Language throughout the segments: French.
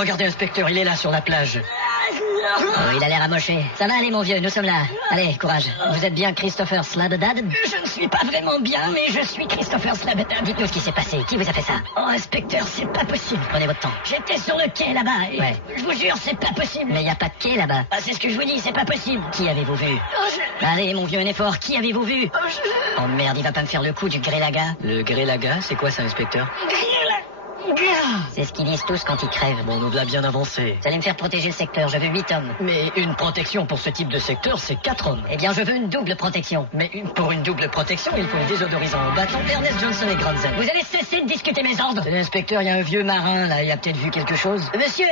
regardez, inspecteur, il est là sur la plage. Oh, il a l'air amoché. Ça va aller, mon vieux, nous sommes là. Allez, courage. Vous êtes bien Christopher Slabedad? Je ne suis pas vraiment bien, mais je suis Christopher Slabedad. Dites-nous ce qui s'est passé. Qui vous a fait ça? Oh, inspecteur, c'est pas possible. Prenez votre temps. J'étais sur le quai là-bas et Ouais. je vous jure, c'est pas possible. Mais il n'y a pas de quai là-bas. Ah, c'est ce que je vous dis, c'est pas possible. Qui avez-vous vu? Oh, Allez, mon vieux, un effort. Qui avez-vous vu? Oh merde, il va pas me faire le coup du Grélaga. Le Grélaga, c'est quoi ça, inspecteur? C'est ce qu'ils disent tous quand ils crèvent. Bon, on nous l'a bien avancé. Vous allez me faire protéger le secteur, je veux 8 hommes. Mais une protection pour ce type de secteur, c'est 4 hommes. Eh bien, je veux une double protection. Mais pour une double protection, il faut un désodorisant au bâton Ernest Johnson et Granzen. Vous allez cesser de discuter mes ordres. L'inspecteur, il y a un vieux marin, là, il a peut-être vu quelque chose. Monsieur!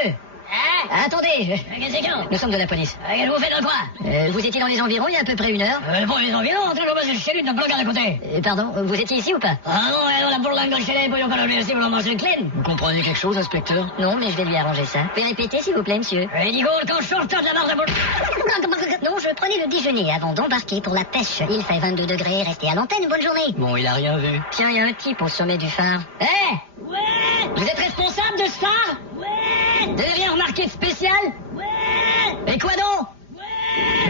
Hein? Attendez! Qu'est-ce que c'est que Nous sommes de la police. Qu'est-ce que vous faites de quoi? Vous étiez dans les environs il y a à peu près 1 heure. Bon, les environs, toujours basé chez lui, dans le regard à côté. Pardon, vous étiez ici ou pas? Ah non, la bourlingue chez les bouillons, pas le si vous l'en mangez clean. Vous comprenez quelque chose, inspecteur? Non, mais je vais lui arranger ça. Vous pouvez répéter, s'il vous plaît, monsieur? Et Digo, quand je sortais de la barre de boule. Non, je prenais le déjeuner avant d'embarquer pour la pêche. Il fait 22 degrés, restez à l'antenne, bonne journée. Bon, il a rien vu. Tiens, il y a un type au sommet du phare. Hé Ouais Vous êtes responsable de ça? Ouais Vous avez rien remarqué de spécial? Ouais Et quoi donc?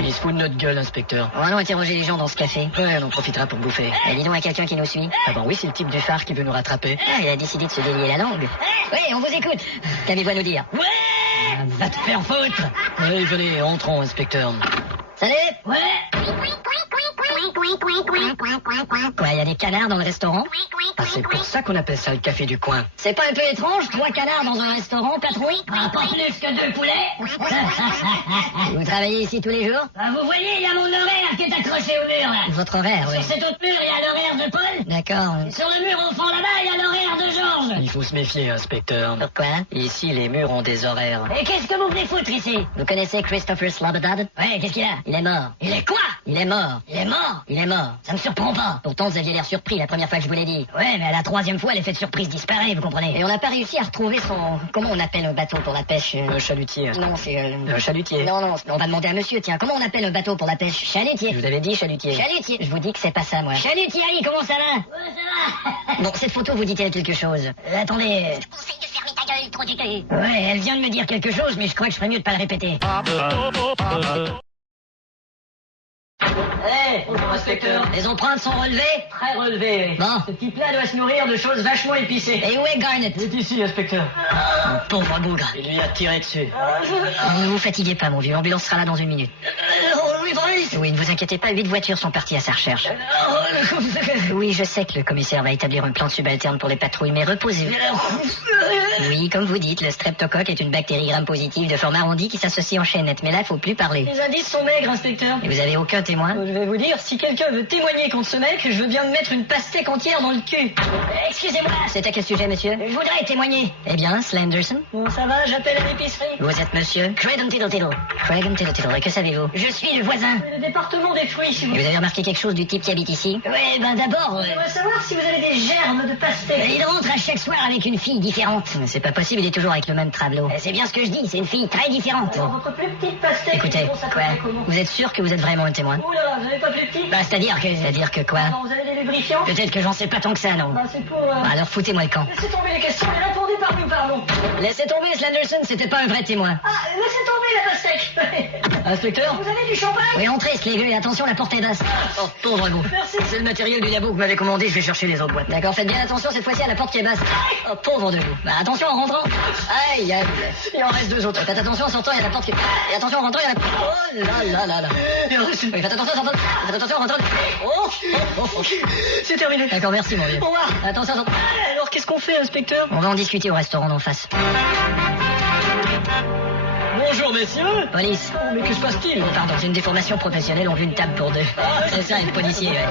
Il se fout de notre gueule, inspecteur. On va allons interroger les gens dans ce café. Ouais, on en profitera pour bouffer. Et dis donc à quelqu'un qui nous suit. Ah bon, oui, c'est le type du phare qui veut nous rattraper. Ah, il a décidé de se délier la langue. Oui, on vous écoute. Qu'avez-vous à nous dire? Ouais Va te faire foutre. Allez, venez, entrons, inspecteur. Salut! Ouais Quoi, il y a des canards dans le restaurant? Ah, c'est pour ça qu'on appelle ça le café du coin. C'est pas un peu étrange, 3 canards dans un restaurant, patron? Ah, pas plus que 2 poulets. Vous travaillez ici tous les jours? Ah, vous voyez, il y a mon horaire qui est accroché au mur, là. Votre horaire, oui. Sur cet autre mur, il y a l'horaire de Paul. D'accord. Et sur le mur au fond là-bas, il y a l'horaire de Georges. Il faut se méfier, inspecteur. Pourquoi? Ici, les murs ont des horaires. Et qu'est-ce que vous venez foutre ici? Vous connaissez Christopher Slabedad? Ouais, qu'est-ce qu'il a? Il est mort. Il est quoi? Il est mort. Il est mort? Il est mort. Ça me surprend pas. Pourtant, vous aviez l'air surpris la première fois que je vous l'ai dit. Ouais, mais à la 3e fois, l'effet de surprise disparaît, vous comprenez? Et on n'a pas réussi à retrouver son... Comment on appelle un bateau pour la pêche? Un chalutier. Non, c'est... Un chalutier. Non, on va demander à monsieur, tiens. Comment on appelle un bateau pour la pêche? Chalutier. Je vous avais dit chalutier. Chalutier. Je vous dis que c'est pas ça, moi. Chalut Thierry, comment ça va? Ouais, ça va. Bon, cette photo vous dit-elle quelque chose? Attendez. Conseil de fermer ta gueule, trop du cul. Ouais, elle vient de me dire quelque chose, mais je crois que je ferais mieux de pas le répéter. Hey, bonjour, inspecteur. Les empreintes sont relevées? Très relevé. Bon. Ce type-là doit se nourrir de choses vachement épicées. Et où est Garnet? Il est ici, inspecteur. Pauvre bougre. Il lui a tiré dessus. Ne vous fatiguez pas, mon vieux. L'ambulance sera là dans 1 minute. Oui, ne vous inquiétez pas, 8 voitures sont parties à sa recherche. Oui, je sais que le commissaire va établir un plan de subalterne pour les patrouilles, mais reposez-vous. Oui, comme vous dites, le streptocoque est une bactérie gram-positive de forme arrondie qui s'associe en chaînette. Mais là, il faut plus parler. Les indices sont maigres, inspecteur. Et vous avez aucun témoin? Je vais vous dire, si quelqu'un veut témoigner contre ce mec, je veux bien me mettre une pastèque entière dans le cul. Excusez-moi, C'est à quel sujet, monsieur? je voudrais témoigner. Eh bien, Slenderson? Bon, ça va, j'appelle à l'épicerie. Vous êtes monsieur? Craig Tittle Tittle. Craig Tittle. Et que savez-vous? Je suis le voisin. Le département des fruits, si vous Et voulez. vous avez remarqué quelque chose du type qui habite ici? Ouais, ben d'abord, J'aimerais savoir si vous avez des germes de pastèque. il rentre à chaque soir avec une fille différente. Mais c'est pas possible, il est toujours avec le même travelot. C'est bien ce que je dis, c'est une fille très différente. Alors, votre plus petite pastèque, Écoutez, bon, ça quoi? s'appelle comment? Vous êtes sûr que vous êtes vraiment un témoin? Oh là, vous n'avez pas plus petite? Bah, c'est-à-dire que... C'est-à-dire que quoi? Non, vous avez des lubrifiants? Peut-être que j'en sais pas tant que ça, non. Bah, c'est pour... Bah alors foutez-moi le camp. Laissez tomber les questions et répondez par nous, pardon. Laissez tomber, Slenderson, c'était pas un vrai témoin. Ah, laissez tomber la pastèque. Inspecteur? Vous avez du champagne? Oui, entrez, Slégu, et attention, la porte est basse. Oh, pauvre vous. Merci. C'est le matériel du labo que vous m'avez commandé, je vais chercher les autres boîtes. D'accord, faites bien attention cette fois-ci à la porte qui est basse. Oh, pauvre de vous. Bah attention en rentrant. Aïe, aïe. Il en reste 2 autres. Faites attention en sortant, il y a la porte qui... Et attention en rentrant, il y a la... Oh là là là là. Il en reste une. Oui, faites attention en sortant. Faites attention en rentrant. Oh, oh, oh. C'est terminé. D'accord, merci mon vieux. Au revoir. Attention en sortant. Alors, qu'est-ce qu'on fait, inspecteur? On va en discuter au restaurant d'en face. Bonjour, messieurs. Police. Mais que se passe-t-il? Oh, pardon, c'est une déformation professionnelle, on veut une table pour 2. C'est ça, être policier, ouais.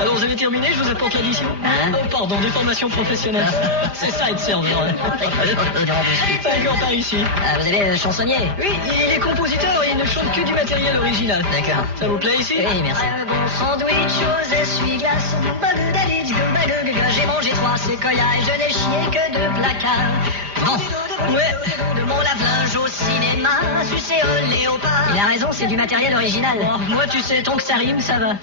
Alors, vous avez terminé, je vous apporte l'addition. Hein? Oh, pardon, déformation professionnelle. C'est ça, être serveur. D'accord, par ici. Ah, vous avez chansonnier? Oui, il est compositeur et il ne chante que du matériel original. D'accord. Ça vous plaît ici? Oui, merci. Un bon sandwich aux essuie-glaces. J'ai mangé 3 séquoias et je n'ai chié que 2 placards. Bon. Ouais, de mon lave-linge au cinéma, sucer au léopard. Il a raison, c'est du matériel original. Oh, moi, tu sais, tant que ça rime, ça va.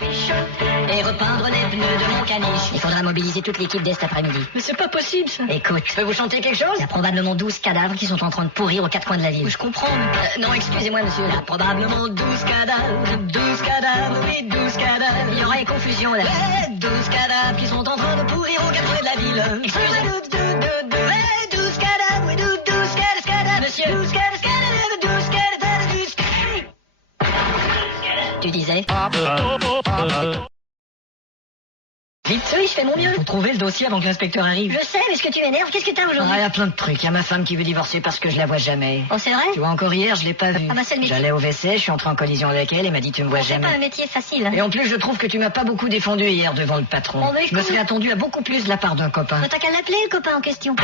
Et repeindre les pneus de mon caniche. Il faudra mobiliser toute l'équipe dès cet après-midi. Mais c'est pas possible, ça. Écoute, Je peux vous chanter quelque chose? il y a probablement 12 cadavres qui sont en train de pourrir aux quatre coins de la ville. Je comprends, mais... Non, excusez-moi, monsieur. Là, probablement 12 cadavres, oui, 12 cadavres. Il y aura une confusion là. Ouais, 12 cadavres qui sont en train de pourrir aux quatre coins de la ville. Excusez. Ouais, 12 cadavres, oui, 12 cadavres. Monsieur. 12 cadavres, 12 cadavres. Tu disais Vite, oui, je fais mon mieux. Faut trouver le dossier avant que l'inspecteur arrive. Je sais, mais ce que tu m'énerves, qu'est-ce que t'as Ah, aujourd'hui il y a plein de trucs. Il y a ma femme qui veut divorcer parce que je la vois jamais. Oh, c'est vrai? Tu vois, encore hier, je l'ai pas vue. Ah bah, c'est le métier. J'allais au WC, je suis entré en collision avec elle, elle m'a dit tu me vois C'est pas un jamais. métier facile. Et en plus, je trouve que tu m'as pas beaucoup défendu hier devant le patron. Oh, mais Je me écoute. serais attendu à beaucoup plus de la part d'un copain. T'as qu'à l'appeler, le copain en question.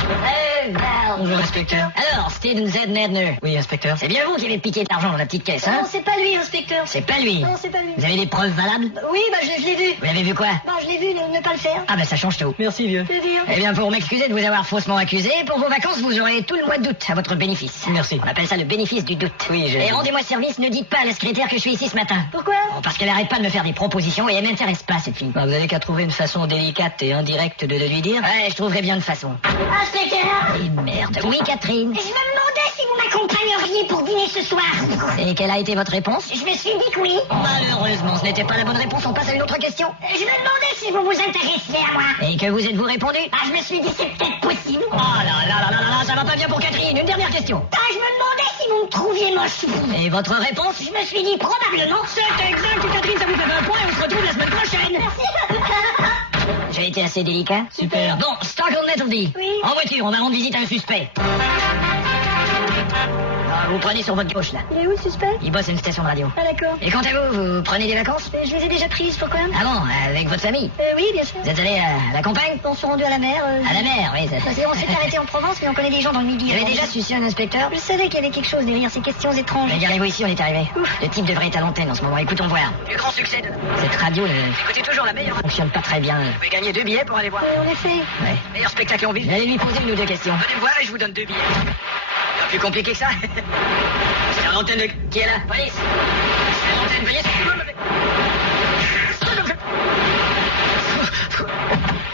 Bonjour, inspecteur. Alors, Steven Z. Nedner. Oui, inspecteur. C'est bien vous qui avez piqué de l'argent dans la petite caisse, hein? Non, c'est pas lui, inspecteur. C'est pas lui. Non, c'est pas lui. Vous avez des preuves valables? Oui, bah, je l'ai vu. Vous l'avez vu quoi? Bah, je l'ai vu, ne pas le faire. Ah, ben ça change tout. Merci, vieux. Je veux dire. Eh bien, pour m'excuser de vous avoir faussement accusé, pour vos vacances, vous aurez tout le mois d'août à votre bénéfice. Merci. On appelle ça le bénéfice du doute. Oui, j'ai... Et rendez-moi service, ne dites pas à la secrétaire que je suis ici ce matin. Pourquoi? Bon, parce qu'elle arrête pas de me faire des propositions et elle m'intéresse pas, cette fille. Bah, vous avez qu'à trouver une façon délicate et indirecte de le lui dire. Ouais, je trouverai bien de façon. Inspecteur! Et merde. Oui, Catherine. Je me demandais si vous m'accompagneriez pour dîner ce soir. Et quelle a été votre réponse? Je me suis dit que oui. Malheureusement, ce n'était pas la bonne réponse. On passe à une autre question. Je me demandais si vous vous intéressiez à moi. Et que vous êtes-vous répondu? Ah, je me suis dit c'est peut-être possible. Oh là là là là là là, ça va pas bien pour Catherine. Une dernière question. Ah, je me demandais si vous me trouviez moche. Et votre réponse? Je me suis dit probablement. C'est exact, Catherine, ça vous fait 20 points et on se retrouve la semaine prochaine. J'ai été assez délicat. Super. Bon, Starkle Nettleby. Oui. En voiture, on va rendre visite à un suspect. Ah, vous prenez sur votre gauche, là. Il est où le suspect? Il bosse à une station de radio. Ah, d'accord. Et quant à vous, vous prenez des vacances? Je les ai déjà prises, pourquoi? Ah bon, avec votre famille? Oui, bien sûr. Vous êtes allé à la campagne? On s'est rendu à la mer. À la mer, oui. On s'est arrêté en Provence, mais on connaît des gens dans le Midi. Vous avez déjà sucé un inspecteur? Je savais qu'il y avait quelque chose derrière ces questions étranges. Regardez-vous ici, on est arrivé. Ouf. Le type devrait être à l'antenne en ce moment. Écoutons voir. Plus grand succès de... Cette radio ne Écoutez toujours la meilleure. fonctionne pas très bien. Vous pouvez gagner 2 billets pour aller voir. En effet. Ouais. Meilleur spectacle en ville. J'allais lui poser une ou deux questions. Venez me voir et je vous donne 2 billets. Pas plus compliqué que ça. C'est à l'antenne de... Qui est là? Police. C'est à l'antenne, veuillez...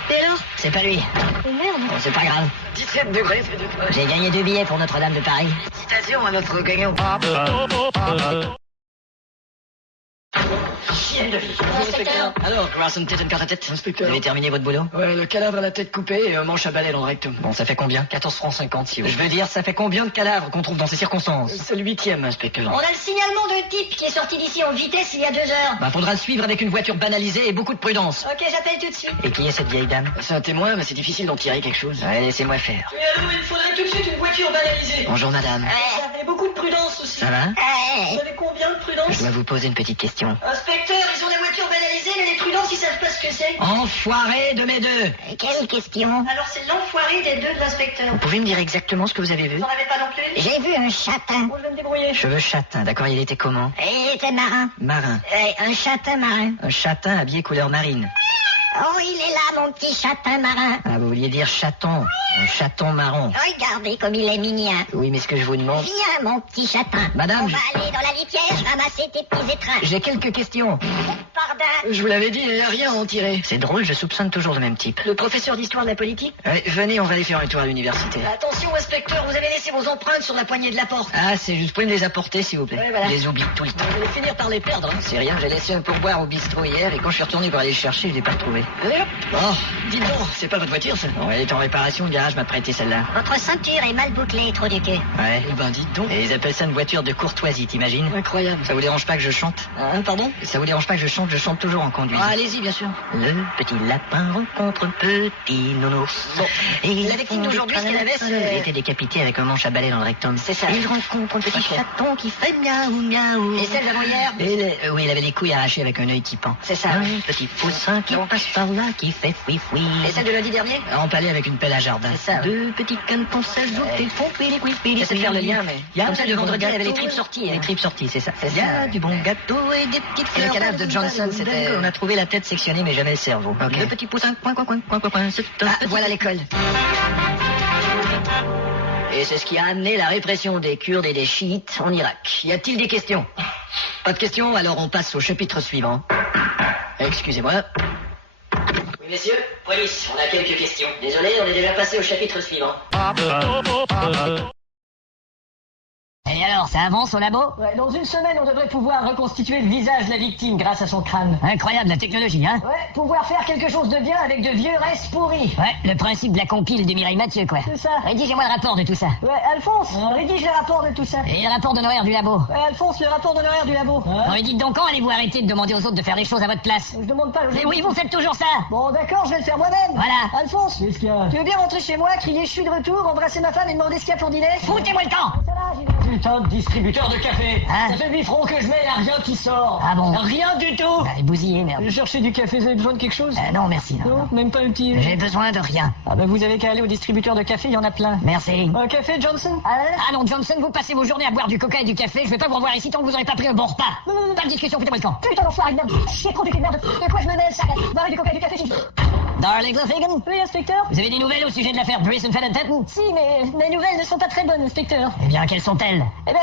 Et alors? C'est pas lui. Oh merde. Bon, c'est pas grave. 17 degrés, c'est de... J'ai gagné 2 billets pour Notre-Dame de Paris. Citation à notre gagnant. Chienne de vie. Inspecteur. Alors, Grasson, tête à tête. Vous avez terminé votre boulot? Ouais, le cadavre à la tête coupée et un manche à balai dans le rectum. Bon, ça fait combien? 14 francs 50, si vous... Je veux dire, ça fait combien de cadavres qu'on trouve dans ces circonstances? C'est le 8e, inspecteur. On a le signalement d'un type qui est sorti d'ici en vitesse il y a 2 heures. Bah, faudra le suivre avec une voiture banalisée et beaucoup de prudence. Ok, j'appelle tout de suite. Et qui est cette vieille dame? C'est un témoin, mais c'est difficile d'en tirer quelque chose. Ouais, laissez-moi faire. Oui, allô, il faudrait tout de suite une voiture banalisée. Bonjour, madame. Et beaucoup de prudence aussi. Ça va? Vous avez combien de prudence? Je dois vous poser une petite question. Inspecteur, ils ont des voitures banalisées, mais les prudents, ils savent pas ce que c'est. Enfoiré de mes deux! Quelle question? Alors c'est l'enfoiré des deux de l'inspecteur. Vous pouvez me dire exactement ce que vous avez vu? Vous en avez pas non plus? J'ai vu un châtain. Bon, je vais me débrouiller. Cheveux châtains, d'accord, il était comment? Il était marin. Marin. Un châtain marin. Un châtain habillé couleur marine. Oh, il est là, mon petit châtain marin. Ah, vous vouliez dire chaton. Un chaton marron. Regardez comme il est mignon. Oui, mais ce que je vous demande... Viens, mon petit châtain. Madame, On va aller dans la litière ramasser tes petits étrins. j'ai quelques questions. Pardon. Je vous l'avais dit, il n'y a rien à en tirer. C'est drôle, je soupçonne toujours le même type. Le professeur d'histoire de la politique? Venez, on va aller faire un tour à l'université. Attention, inspecteur, vous avez laissé vos empreintes sur la poignée de la porte. Ah, c'est juste, vous pouvez me les apporter, s'il vous plaît. Ouais, voilà. Je les oublie tout le temps. Vous allez finir par les perdre. Hein. C'est rien, j'ai laissé un pourboire au bistrot hier et quand je suis retourné pour aller le chercher, je l'ai pas retrouvé. Allez, hop. Oh, dites donc, c'est pas votre voiture, ça? Non, elle est en réparation, le garage m'a prêté celle-là. Votre ceinture est mal bouclée, trop du queue. Ouais. Eh ben, dites donc. Et ils appellent ça une voiture de courtoisie, t'imagines? Incroyable. Ça vous dérange pas que je chante? Hein, pardon? Ça vous dérange pas que je chante toujours en conduisant. Ah, allez-y, bien sûr. Le petit lapin rencontre un petit nounours. Bon. Et La victime d'aujourd'hui, ce qu'elle avait, il a été décapité avec un manche à balai dans le rectum. C'est ça. Il rencontre un petit Parfait. chaton qui fait miaou miaou. Et celle d'avant hier? Oui, il avait les couilles arrachées avec un œil qui pend. C'est ça. Un petit poussin qui passe par là, qui fait foui foui. Et celle de lundi dernier? Empalé avec une pelle à jardin. C'est ça. Deux petits canetons s'ajoutent et font pili pili pili. J'essaie de faire le lien, mais... Il y a Comme celle de du bon vendredi, elle avait les gâteau. tripes sorties. Les hein. tripes sorties, c'est ça. C'est Il y a ça. du bon gâteau et des petites Et le fleurs. cadavre de Johnson, c'était... On a trouvé la tête sectionnée, mais jamais le cerveau. Ok. Le petit poussin, coin, coin, coin, coin, coin, coin, c'est un Ah, petit- voilà l'école. Et c'est ce qui a amené la répression des Kurdes et des chiites en Irak. Y a-t-il des questions? Pas de questions, alors on passe au chapitre suivant. Excusez-moi. Oui, messieurs, police, on a quelques questions. Désolé, on est déjà passé au chapitre suivant. Et alors, ça avance au labo? Ouais, dans une semaine, on devrait pouvoir reconstituer le visage de la victime grâce à son crâne. Incroyable la technologie, hein? Ouais, pouvoir faire quelque chose de bien avec de vieux restes pourris. Ouais, le principe de la compile de Mireille Mathieu, quoi. C'est ça. Rédigez-moi le rapport de tout ça. Ouais, Alphonse, rédige le rapport de tout ça. Et le rapport d'honoraire du labo. Ouais, Alphonse, le rapport d'honoraire du labo. Bon, et dites donc, quand allez-vous arrêter de demander aux autres de faire des choses à votre place? Je demande pas le Mais oui, vous faites toujours ça. Bon, d'accord, je vais le faire moi-même. Voilà. Alphonse, Qu'est-ce qu'il y a? tu veux bien rentrer chez moi, crier je suis de retour, embrasser ma femme et demander ce qu'il y a pour dîner? Foutez-moi le camp. Ça va, j'y vais. Putain de distributeur de café. Hein? Ça fait 8 francs que je mets, y a rien qui sort. Ah bon? Rien du tout. Allez, bousillez, merde. Je cherchais du café, vous avez besoin de quelque chose? Non, merci, non. Non, même pas un petit... J'ai besoin de rien. Ah bah vous avez qu'à aller au distributeur de café, il y en a plein. Merci. Un café, Johnson? Ah non, Johnson, vous passez vos journées à boire du coca et du café. Je vais pas vous revoir ici tant que vous aurez pas pris un bon repas. Pas de discussion, foutez-moi le camp. Putain d'enfoiré de merde, chier trop du cul de merde. De quoi je me mêle, ça? Boire du coca et du café, Darling Fagan, Oui, inspecteur? vous avez des nouvelles au sujet de l'affaire Bryson Fenton? Si, mais mes nouvelles ne sont pas très bonnes, inspecteur. Eh bien, quelles sont-elles? Eh ben,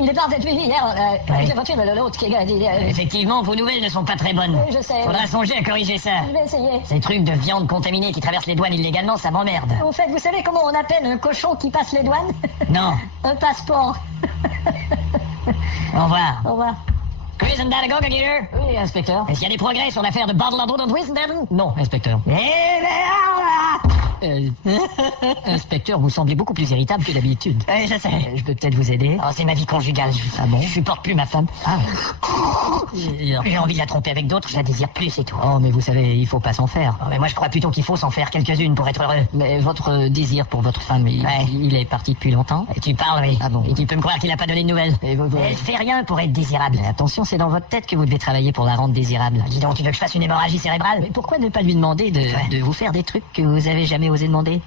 il est parti depuis hier, avec la voiture de l'autre qui a dit... Effectivement, vos nouvelles ne sont pas très bonnes. Oui, je sais. Faudra songer à corriger ça. Je vais essayer. Ces trucs de viande contaminée qui traversent les douanes illégalement, ça m'emmerde. Au fait, vous savez comment on appelle un cochon qui passe les douanes? Non. Un passeport. Au revoir. Au revoir. Prison Datagoga Gear. Oui, inspecteur. Est-ce qu'il y a des progrès sur l'affaire de Bottle of Twist Devon? Non, inspecteur. Inspecteur, vous semblez beaucoup plus irritable que d'habitude. Oui, je sais. Je peux peut-être vous aider? Oh, c'est ma vie conjugale. Ah bon? Je supporte plus ma femme. Ah. J'ai envie de la tromper avec d'autres, je la désire plus, c'est tout. Oh, mais vous savez, il faut pas s'en faire. Oh, mais moi, je crois plutôt qu'il faut s'en faire quelques-unes pour être heureux. Mais votre désir pour votre femme, il est parti depuis longtemps? Et tu parles, oui. Ah bon? Et tu peux me croire qu'il a pas donné de nouvelles. Et vous... Elle fait rien pour être désirable. Mais attention, c'est dans votre tête que vous devez travailler pour la rendre désirable. Dis donc, tu veux que je fasse une hémorragie cérébrale? Mais pourquoi ne pas lui demander de vous faire des trucs que vous avez jamais osé demander?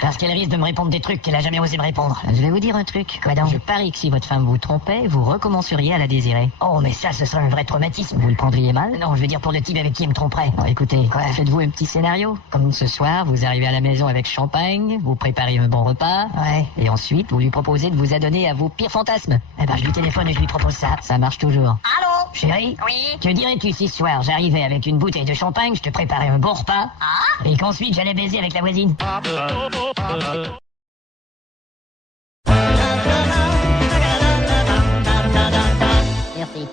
Parce qu'elle risque de me répondre des trucs qu'elle a jamais osé me répondre. Je vais vous dire un truc. Quoi donc? Je parie que si votre femme vous trompait, vous recommenceriez à la désirer. Oh, mais ça, ce serait un vrai traumatisme. Vous le prendriez mal? Non, je veux dire pour le type avec qui elle me tromperait. Non, écoutez, Quoi? faites-vous un petit scénario. Comme ce soir, vous arrivez à la maison avec champagne, vous préparez un bon repas, Ouais. et ensuite, vous lui proposez de vous adonner à vos pires fantasmes. Eh ben, je lui téléphone et je lui propose ça. Ça marche toujours. Allô? Chérie? Oui. Que dirais-tu si ce soir j'arrivais avec une bouteille de champagne, je te préparais un bon repas, et qu'ensuite j'allais baiser avec la voisine? Merci.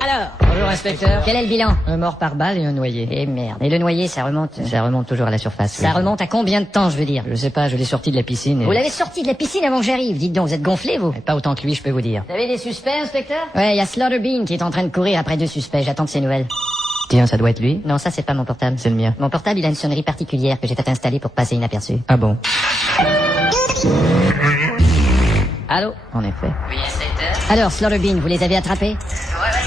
Alors, bonjour inspecteur. Quel est le bilan? Un mort par balle et un noyé. Eh merde. Et le noyé, ça remonte? Ça remonte toujours à la surface. Ça oui. remonte à combien de temps, je veux dire? Je sais pas, je l'ai sorti de la piscine. Et... Vous l'avez sorti de la piscine avant que j'arrive. Dites donc, vous êtes gonflé, vous? Pas autant que lui, je peux vous dire. Vous avez des suspects, inspecteur? Ouais, il y a Slaughterbean qui est en train de courir après 2 suspects. J'attends de ses nouvelles. Tiens, ça doit être lui. Non, ça, c'est pas mon portable. C'est le mien. Mon portable, il a une sonnerie particulière que j'ai peut-être installée pour passer inaperçu. Ah bon? Allô? En effet. Oui, inspecteur. Alors, Slaughterbean, vous les avez attrapés? Ouais,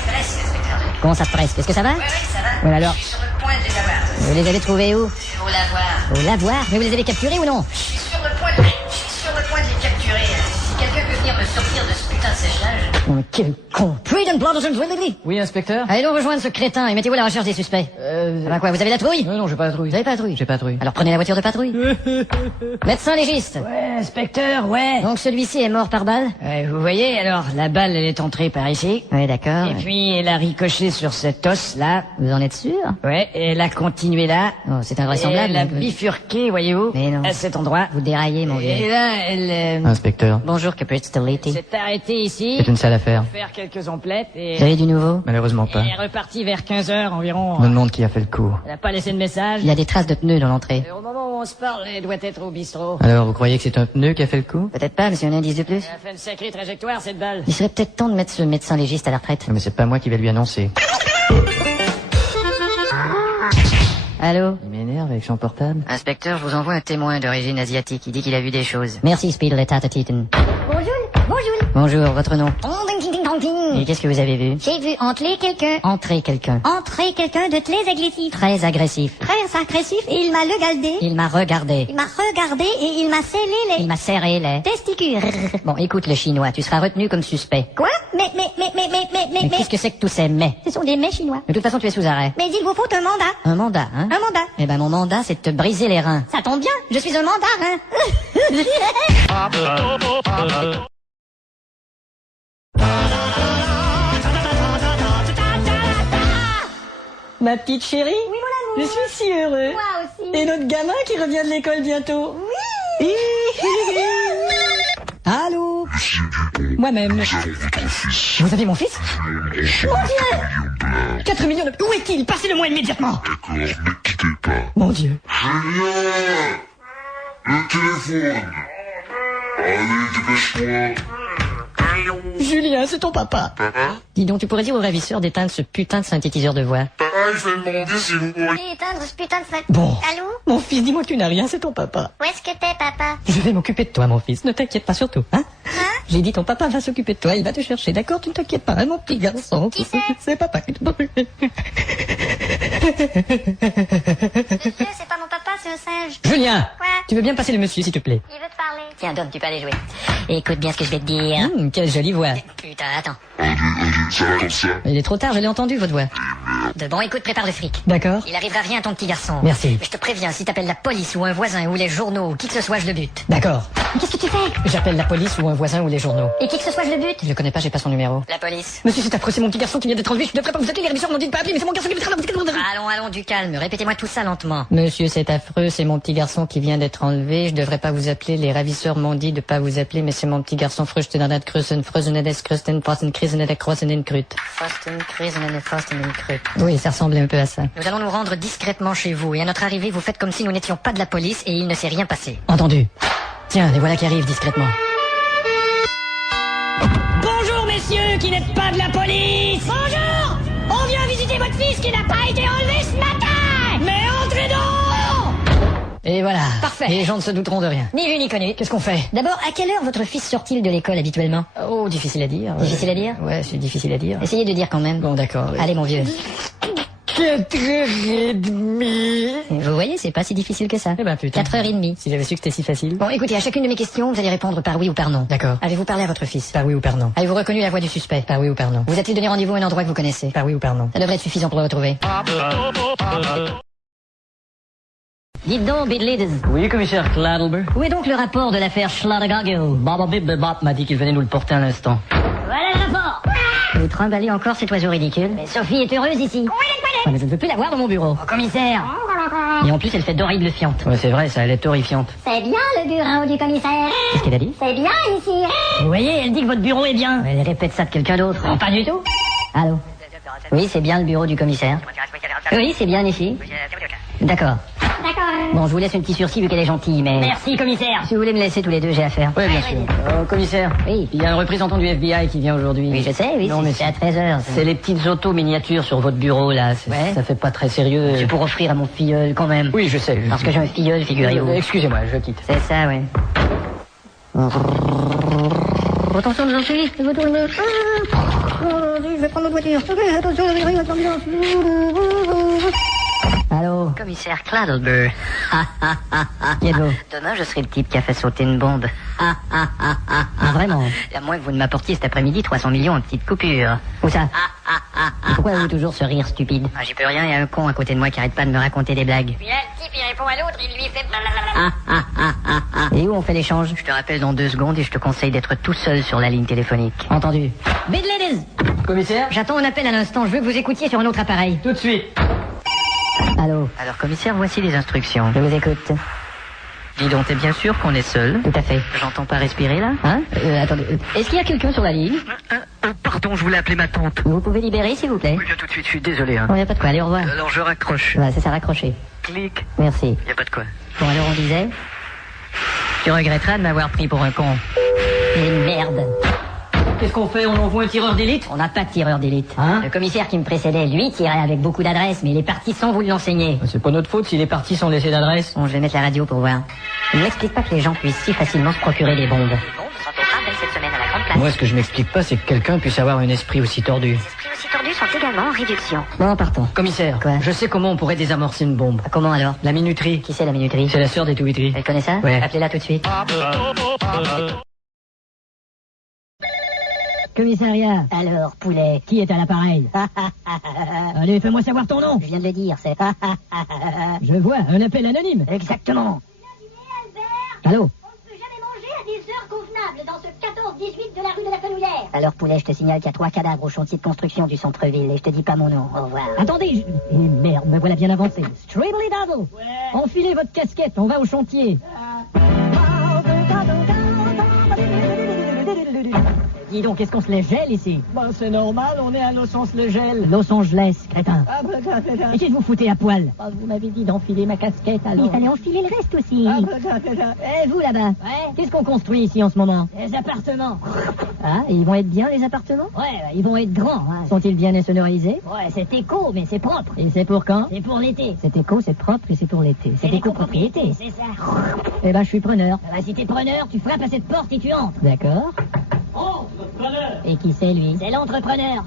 presque, inspecteur. Comment ça se presse? Est-ce que ça va? Ouais, ça va. Voilà, alors, Je suis sur le point de les avoir. vous les avez trouvés où? Faut l'avoir. Au lavoir? Mais vous les avez capturés ou non? Je suis sur le point de les capturer. Si quelqu'un peut venir me sortir de ce putain de sèche-linge. Oh, mais quel con! Freedom Blood Oui, inspecteur. Allez donc rejoindre ce crétin et mettez-vous à la recherche des suspects. Ça va quoi, vous avez la trouille? Non, j'ai pas la trouille. Vous avez pas la trouille? J'ai pas la trouille. Alors prenez la voiture de patrouille. Médecin légiste. Ouais, inspecteur, ouais. Donc celui-ci est mort par balle? Vous voyez, alors, la balle, elle est entrée par ici. Oui, d'accord. Et puis, elle a ricoché sur cet os, là. Vous en êtes sûr? Ouais, et elle a continué là. Oh, c'est Et invraisemblable. elle a mais- bifurqué, voyez-vous. Mais non. À cet endroit. Vous déraillez, mon Et vieux. là, elle Inspecteur, Bonjour, Capret Stoliti. s'est arrêtée ici. c'est une sale affaire. Pour faire quelques emplettes et... Vous avez du nouveau? Malheureusement pas. Elle est repartie vers 15h environ. On me demande qui a fait le coup. Elle n'a pas laissé de message. Il y a des traces de pneus dans l'entrée. Et au moment où on se parle, elle doit être au bistrot. Alors, vous croyez que c'est un pneu qui a fait le coup? Peut-être pas, mais c'est un indice de plus. Elle a fait une sacrée trajectoire, cette balle. Il serait peut-être temps de mettre ce médecin légiste à la retraite. Mais c'est pas moi qui vais lui annoncer. Allô? Il m'énerve avec son portable. Inspecteur, je vous envoie un témoin d'origine asiatique. Il dit qu'il a vu des choses. Merci, Speed le Tata Titan. Bonjour, bonjour. Bonjour, votre nom? Ding. Et qu'est-ce que vous avez vu? J'ai vu entrer quelqu'un. Entrer quelqu'un. Entrer quelqu'un de très agressif. Très agressif. Très agressif et il m'a regardé. Il m'a regardé. Il m'a regardé et il m'a scellé les Il m'a serré les... testicules. Bon, écoute le chinois, tu seras retenu comme suspect. Quoi? Mais Qu'est-ce que c'est que tous ces mais? ce sont des mets chinois. De toute façon, tu es sous arrêt. Mais il vous faut un mandat. Un mandat, hein? Un mandat. Eh ben, mon mandat, c'est de te briser les reins. Ça tombe bien, je suis un mandarin. Ma petite chérie, Oui, mon je amour. suis si heureux. Moi aussi. Et notre gamin qui revient de l'école bientôt. Oui. Allô. Moi-même. Vous avez mon fils? Mon Dieu. 4 millions de... Où est-il? Passez-le-moi immédiatement. D'accord, ne quittez pas. Mon Dieu. Julien! Le téléphone! Allez, dépêche-toi! Julien, c'est ton papa. Papa? Dis donc, tu pourrais dire au ravisseur d'éteindre ce putain de synthétiseur de voix. Papa, il fait demander si vous pourriez... Et éteindre ce putain de flash. Bon. Allô? Mon fils, dis-moi que tu n'as rien, c'est ton papa. Où est-ce que t'es, papa? Je vais m'occuper de toi, mon fils. Ne t'inquiète pas surtout, hein? Hein? J'ai dit ton papa va s'occuper de toi, il va te chercher, d'accord? Tu ne t'inquiètes pas, hein, mon petit garçon. Qui c'est? C'est papa qui te... Monsieur, c'est pas mon papa, c'est un singe. Julien! Quoi? Tu veux bien passer le monsieur, s'il te plaît? Il veut te parler. Tiens, Dom, tu peux aller jouer. Écoute bien ce que je vais te dire. Quelle jolie voix. Putain, attends. Allez, ça va comme ça. Il est trop tard, je l'ai entendu, votre voix. De bon, écoute, prépare le fric. D'accord? Il arrivera rien à ton petit garçon. Merci. Mais je te préviens, si t'appelles la police ou un voisin ou les journaux ou qui que ce soit, je le bute. D'accord. Qu'est-ce que tu fais? J'appelle la police ou un voisin ou les journaux. Et qui que ce soit, je le bute? Je le connais pas, j'ai pas son numéro. La police. Monsieur, c'est affreux, c'est mon petit garçon qui vient d'être enlevé, je ne devrais pas vous appeler, les réviseurs m'ont dit de pas appeler, mais c'est mon garçon qui vient d'être enlevé. Allons, du calme. Répétez-moi tout ça lentement. Monsieur, c'est affreux, c'est mon petit garçon qui vient d'être enlevé, je devrais pas vous appeler, les ravisseurs m'ont dit de pas vous appeler, mais c'est mon petit garçon Früchtenadet Krüssen, Frösenedes Krüsten, Posten Krisenedet Krosenin Krut. Fasten, Krisenen, Fasten, Krut. Oui, ça ressemblait un peu à ça. Nous allons nous rendre discrètement chez vous et à notre arrivée, vous faites comme si nous n'étions pas de la police et il ne s'est rien passé. Entendu. Tiens, les voilà qui arrivent discrètement. Bonjour, messieurs qui n'êtes pas de la police. Bonjour. On vient visiter votre fils qui n'a pas été enlevé ce matin. Mais entrez donc. Et voilà. Parfait. Les gens ne se douteront de rien. Ni vu ni connu. Qu'est-ce qu'on fait? D'abord, à quelle heure votre fils sort-il de l'école habituellement? Oh, difficile à dire. Difficile à dire? Ouais, c'est difficile à dire. Essayez de dire quand même. Bon, d'accord. Allez, mon vieux. 4h30. Vous voyez, c'est pas si difficile que ça. Eh ben, putain. 4h30. Si j'avais su que c'était si facile. Bon, écoutez, à chacune de mes questions, vous allez répondre par oui ou par non. D'accord. Avez-vous parlé à votre fils? Par oui ou par non. Avez-vous reconnu la voix du suspect? Par oui ou par non. Vous a-t-il donné rendez-vous à un endroit que vous connaissez? Par oui ou par non. Ça devrait être suffisant pour le retrouver. Dites donc, Bidlids, Oui, commissaire Cladlber. où est donc le rapport de l'affaire Schladergagel? Baba Bib Bebop m'a dit qu'il venait nous le porter à l'instant. Voilà le rapport. Vous trimballez encore cet oiseau ridicule? Mais Sophie est heureuse ici. Ah, mais je ne veux plus la voir dans mon bureau. Oh, commissaire. Et en plus, elle fait d'horribles fientes. Ouais, c'est vrai, ça, elle est horrifiante. C'est bien le bureau du commissaire. Qu'est-ce qu'elle a dit? C'est bien ici. Vous voyez, elle dit que votre bureau est bien. Elle répète ça de quelqu'un d'autre. Oh, pas du tout. Allô? Oui, c'est bien le bureau du commissaire. Oui, c'est bien ici. D'accord. D'accord. Bon, je vous laisse une petite sursis vu qu'elle est gentille, mais... Merci, commissaire. Si vous voulez me laisser tous les deux, j'ai affaire. Oui, bien sûr. Commissaire, Oui. il y a un représentant du FBI qui vient aujourd'hui. Oui, je sais, oui, Non, mais c'est à 13h. c'est les petites autos miniatures sur votre bureau, là. Ouais. Ça fait pas très sérieux. C'est pour offrir à mon filleul, quand même. Oui, je sais. Parce que j'ai un filleul, figurez-vous. Excusez-moi, je quitte. C'est ça, ouais. Attention, j'en suis. Je vais tourner. Je vais prendre notre voiture. Attention, allô? Commissaire Cladlber. Qui êtes-vous? Demain, je serai le type qui a fait sauter une bombe. Vraiment? À moins que vous ne m'apportiez cet après-midi 300 millions en petites coupures. Où ça? Pourquoi avez-vous toujours ce rire stupide? J'y peux rien, il y a un con à côté de moi qui arrête pas de me raconter des blagues. Puis là, le type, il répond à l'autre, il lui fait... Et où on fait l'échange? Je te rappelle dans 2 secondes et je te conseille d'être tout seul sur la ligne téléphonique. Entendu. Bidlids. Commissaire, J'attends un appel à l'instant, je veux que vous écoutiez sur un autre appareil. tout de suite. Allô? Alors, commissaire, voici les instructions. Je vous écoute. Dis donc, t'es bien sûr qu'on est seul? Tout à fait. J'entends pas respirer, là? Hein? Attendez. Est-ce qu'il y a quelqu'un sur la ligne? Pardon, je voulais appeler ma tante. Vous pouvez libérer, s'il vous plaît? Oui, viens tout de suite, je suis désolé. Hein. Non, y a pas de quoi. Allez, au revoir. Alors, je raccroche. Voilà, c'est ça, raccroché. Clic. Merci. Y a pas de quoi. Bon, alors, on disait? Tu regretteras de m'avoir pris pour un con. Mais merde. Qu'est-ce qu'on fait? On envoie un tireur d'élite? On n'a pas de tireur d'élite. Hein? Le commissaire qui me précédait, lui, tirait avec beaucoup d'adresse, mais il est parti sans vous l'enseigner. C'est pas notre faute si les partis sont laissés d'adresse. Bon, je vais mettre la radio pour voir. Il ne m'explique pas que les gens puissent si facilement se procurer des bombes. cette semaine à la Grande Place. Moi, ce que je m'explique pas, c'est que quelqu'un puisse avoir un esprit aussi tordu. Les esprits aussi tordus sont également en réduction. Bon, partons. Commissaire, Quoi? je sais comment on pourrait désamorcer une bombe. Comment alors? La minuterie. Qui c'est la minuterie? C'est la sœur des Tweety. Elle connaît ça? Ouais. Appelez-la tout de suite. Commissariat. Alors, poulet. Qui est à l'appareil? Allez, fais-moi savoir ton nom. Je viens de le dire, c'est... Je vois, un appel anonyme. Exactement. Allô? On ne peut jamais manger à des heures convenables dans ce 14-18 de la rue de la Fenouillère. Alors, poulet, je te signale qu'il y a 3 cadavres au chantier de construction du centre-ville et je te dis pas mon nom. Au revoir. Attendez, Eh merde, me voilà bien avancé. Stribbly daddle. Enfilez votre casquette, on va au chantier. Dis donc, est-ce qu'on se les gèle ici? Ben, c'est normal, on est à Los Angeles. Los Angeles, crétin. Ah, Et qui vous foutez à poil? vous m'avez dit d'enfiler ma casquette, alors. Il fallait enfiler le reste aussi. Eh, vous là-bas, Ouais. qu'est-ce qu'on construit ici en ce moment? Les appartements. Ah, et ils vont être bien les appartements? Ouais, ils vont être grands. Hein. Sont-ils bien insonorisés? Ouais, c'est éco, mais c'est propre. Et c'est pour quand? C'est pour l'été. C'est éco, c'est propre et c'est pour l'été. C'est éco-propriété. C'est ça. Eh ben, je suis preneur. Ah bah, si t'es preneur, tu frappes à cette porte et tu entres. D'accord. Entrepreneur. Et qui c'est, lui? C'est l'entrepreneur.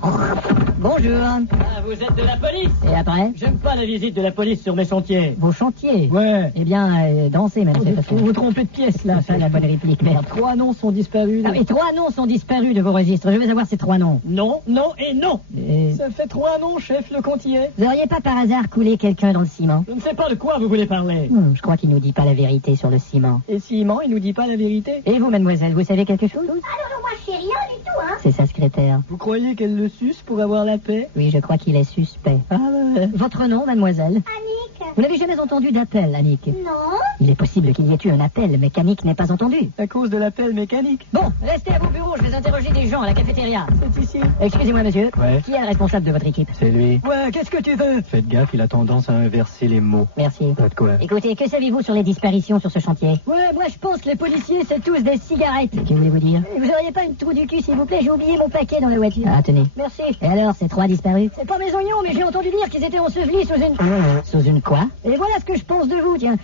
Bonjour. Ah, vous êtes de la police? Et après? J'aime pas la visite de la police sur mes chantiers. Vos chantiers? Ouais. Eh bien, dansez, madame. Vous vous trompez de pièce, là. Ça, la bonne réplique, merde. 3 noms sont disparus. Ah, mais 3 noms sont disparus de vos registres. Je veux savoir ces 3 noms. Non, non et non. Et... Ça fait 3 noms, chef le comptier. Vous auriez pas par hasard coulé quelqu'un dans le ciment? Je ne sais pas de quoi vous voulez parler. Je crois qu'il nous dit pas la vérité sur le ciment. Et s'il ment, il nous dit pas la vérité. Et vous, mademoiselle, vous savez quelque chose? Ah non, moi je sais rien du tout, hein. C'est sa secrétaire. Vous croyez qu'elle le suce pour avoir la paix? Oui, je crois qu'il est suspect. Ah ouais. Votre nom, mademoiselle? Annick. Vous n'avez jamais entendu d'appel, Annick? Non. Il est possible qu'il y ait eu un appel, mais qu'Annick n'ait pas entendu. À cause de l'appel mécanique. Bon, restez à vos bureaux, je vais interroger des gens à la cafétéria. C'est ici. Excusez-moi, monsieur. Ouais. Qui est le responsable de votre équipe? C'est lui. Ouais, qu'est-ce que tu veux? Faites gaffe, il a tendance à inverser les mots. Merci. Pas de quoi. Écoutez, que savez-vous sur les disparitions sur ce chantier? Ouais, moi je pense que les policiers, c'est tous des cigarettes. Que voulez-vous dire? Vous auriez pas une trou du cul, s'il vous plaît? J'ai oublié mon paquet dans la voiture. Ah, tenez. Merci. Et alors, ces 3 disparus? C'est pas mes oignons, mais j'ai entendu dire qu'ils étaient ensevelis sous une... Sous une quoi? Et voilà ce que je pense de vous, tiens.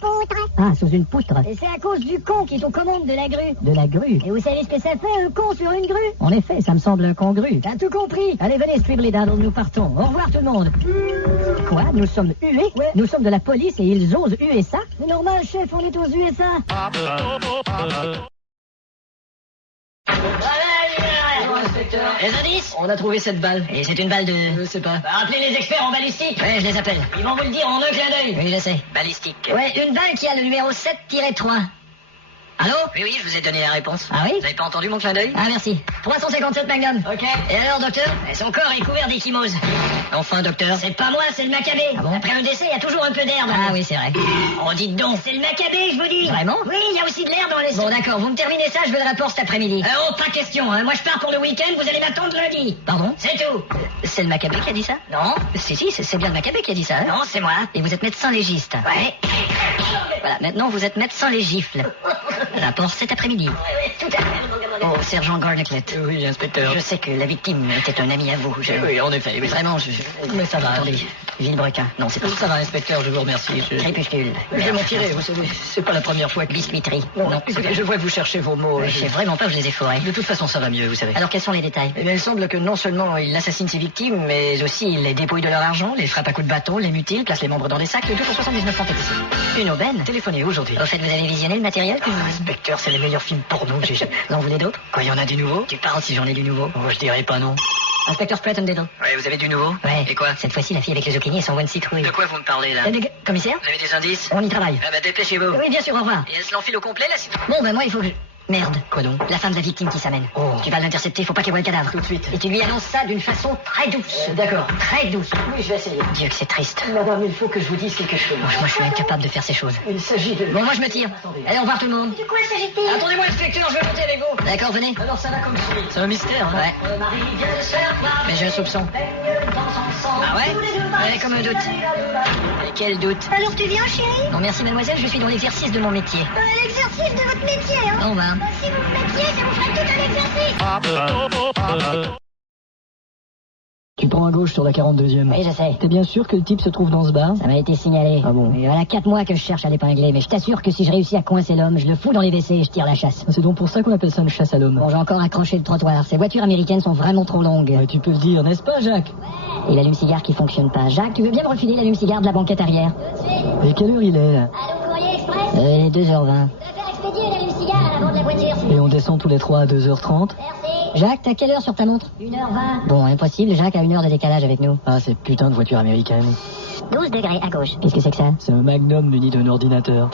Poutre. Ah, sous une poutre. Et c'est à cause du con qui est aux commandes de la grue. De la grue. Et vous savez ce que ça fait, un con sur une grue? En effet, ça me semble incongru. T'as tout compris. Allez, venez, Stribbly Daddle, nous partons. Au revoir tout le monde. Quoi? Nous sommes hués? Ouais. Nous sommes de la police et ils osent huer ça? C'est normal, chef, on est aux USA. Les indices? On a trouvé cette balle. Et c'est une balle de... Je sais pas. Appelez les experts en balistique. Ouais, je les appelle. Ils vont vous le dire en un clin d'œil. Oui, je sais. Balistique. Ouais, une balle qui a le numéro 7-3. Allô? Oui, je vous ai donné la réponse. Ah oui? Vous avez pas entendu mon clin d'œil? Ah, merci. 357 Magnum. Ok. Et alors, docteur? Et son corps est couvert d'échymose. Enfin, docteur? C'est pas moi, c'est le macabé. Ah bon? Après un décès, il y a toujours un peu d'air dans Ah le... oui, c'est vrai. Oh, dites donc, c'est le macabé, je vous dis. Vraiment? Oui, il y a aussi de l'air dans les... Bon, d'accord, vous me terminez ça, je veux le rapport cet après-midi. Oh, pas question, hein. Moi, je pars pour le week-end, vous allez m'attendre lundi. Pardon? C'est tout. C'est le Maccabée qui a dit ça? Non? Si, c'est bien le Maccabée qui a dit ça. Hein? Non, c'est moi. Et vous êtes médecin légiste. Ouais. Voilà, maintenant vous êtes médecin légifle. Rapport cet après-midi. Oui, tout à fait. Oh, sergent Garnaclet. Oui, inspecteur. Je sais que la victime était un ami à vous. Oui, en effet. Oui. Vraiment, Mais ça va. Attendez, Villebrequin. Non, c'est pas Ça va, inspecteur, je vous remercie. Crépuscule. Je vais m'en tirer, vous savez. C'est pas la première fois que... Biscuiterie. Non, écoutez, je vois que vous cherchez vos mots. Je sais vraiment pas, je les ai forés. De toute façon, ça va mieux, vous savez. Alors, quels sont les détails? Eh bien, il semble que non seulement il assassine ses victimes, mais aussi il les dépouille de leur argent, les frappe à coups de bâton, les mutile, place les membres dans des sacs, le tout pour 79 francs taxis. Une aubaine? Téléphonez aujourd'hui. Au fait, vous avez visionné le matériel que vous... Inspecteur, c'est les meilleurs films porno que j'ai jamais... Vous en voulez d'autres? Quoi, il y en a du nouveau? Tu parles si j'en ai du nouveau. Oh, je dirais pas non. Inspecteur Sprat and Diddle. Ouais, vous avez du nouveau? Ouais. Et quoi? Cette fois-ci, la fille avec les zucchini et son one citrouille. De quoi vous me parlez, là? Commissaire? Vous avez des indices? On y travaille. Ah bah, dépêchez-vous. Oui, bien sûr, au revoir. Et elle se l'enfile au complet, là, c'est... Bon, ben moi, il faut que je... Merde. Quoi donc? La femme de la victime qui s'amène. Oh. Tu vas l'intercepter, faut pas qu'elle voie le cadavre. Tout de suite. Et tu lui annonces ça d'une façon très douce. D'accord. Très douce. Oui, je vais essayer. Dieu que c'est triste. Madame, il faut que je vous dise quelque chose. Moi, je suis incapable de faire ces choses. Il s'agit de... Bon, moi, je me tire. Allez, au revoir tout le monde. De quoi s'agit-il? Attendez-moi, inspecteur, je vais monter avec vous. D'accord, venez. Alors, ça va comme suit. C'est un mystère, hein? Ouais. Marie vient de se faire flamme. Mais j'ai un soupçon. Ah ouais? Ouais, comme un doute. Et quel doute? Alors tu viens, chérie? Non, merci, mademoiselle, je suis dans l'exercice de mon métier. L'exercice de votre métier, hein? On va. Si vous le mettiez, ça vous ferait tout un exercice. Tu prends à gauche sur la 42e. Oui, je sais. T'es bien sûr que le type se trouve dans ce bar? Ça m'a été signalé. Ah bon? Mais voilà 4 mois que je cherche à l'épingler, mais je t'assure que si je réussis à coincer l'homme, je le fous dans les WC et je tire la chasse. C'est donc pour ça qu'on appelle ça une chasse à l'homme. Bon, j'ai encore accroché le trottoir. Ces voitures américaines sont vraiment trop longues. Ouais, tu peux le dire, n'est-ce pas, Jacques? Et l'allume-cigare qui fonctionne pas. Jacques, tu veux bien me refiler l'allume-cigare de la banquette arrière? Et quelle heure il est, là? Allô, courrier express? Il est 2h20. Je vais faire expédier l'allume-cigare à l'avant de la voiture. Et on descend tous les 3 à 2h30. Jacques, t'as quelle heure sur ta montre 1h20. Bon, impossible, Jacques a 1 heure de décalage avec nous. Ah, cette putain de voiture américaine. 12 degrés à gauche. Qu'est-ce que c'est que ça? C'est un Magnum muni d'un ordinateur.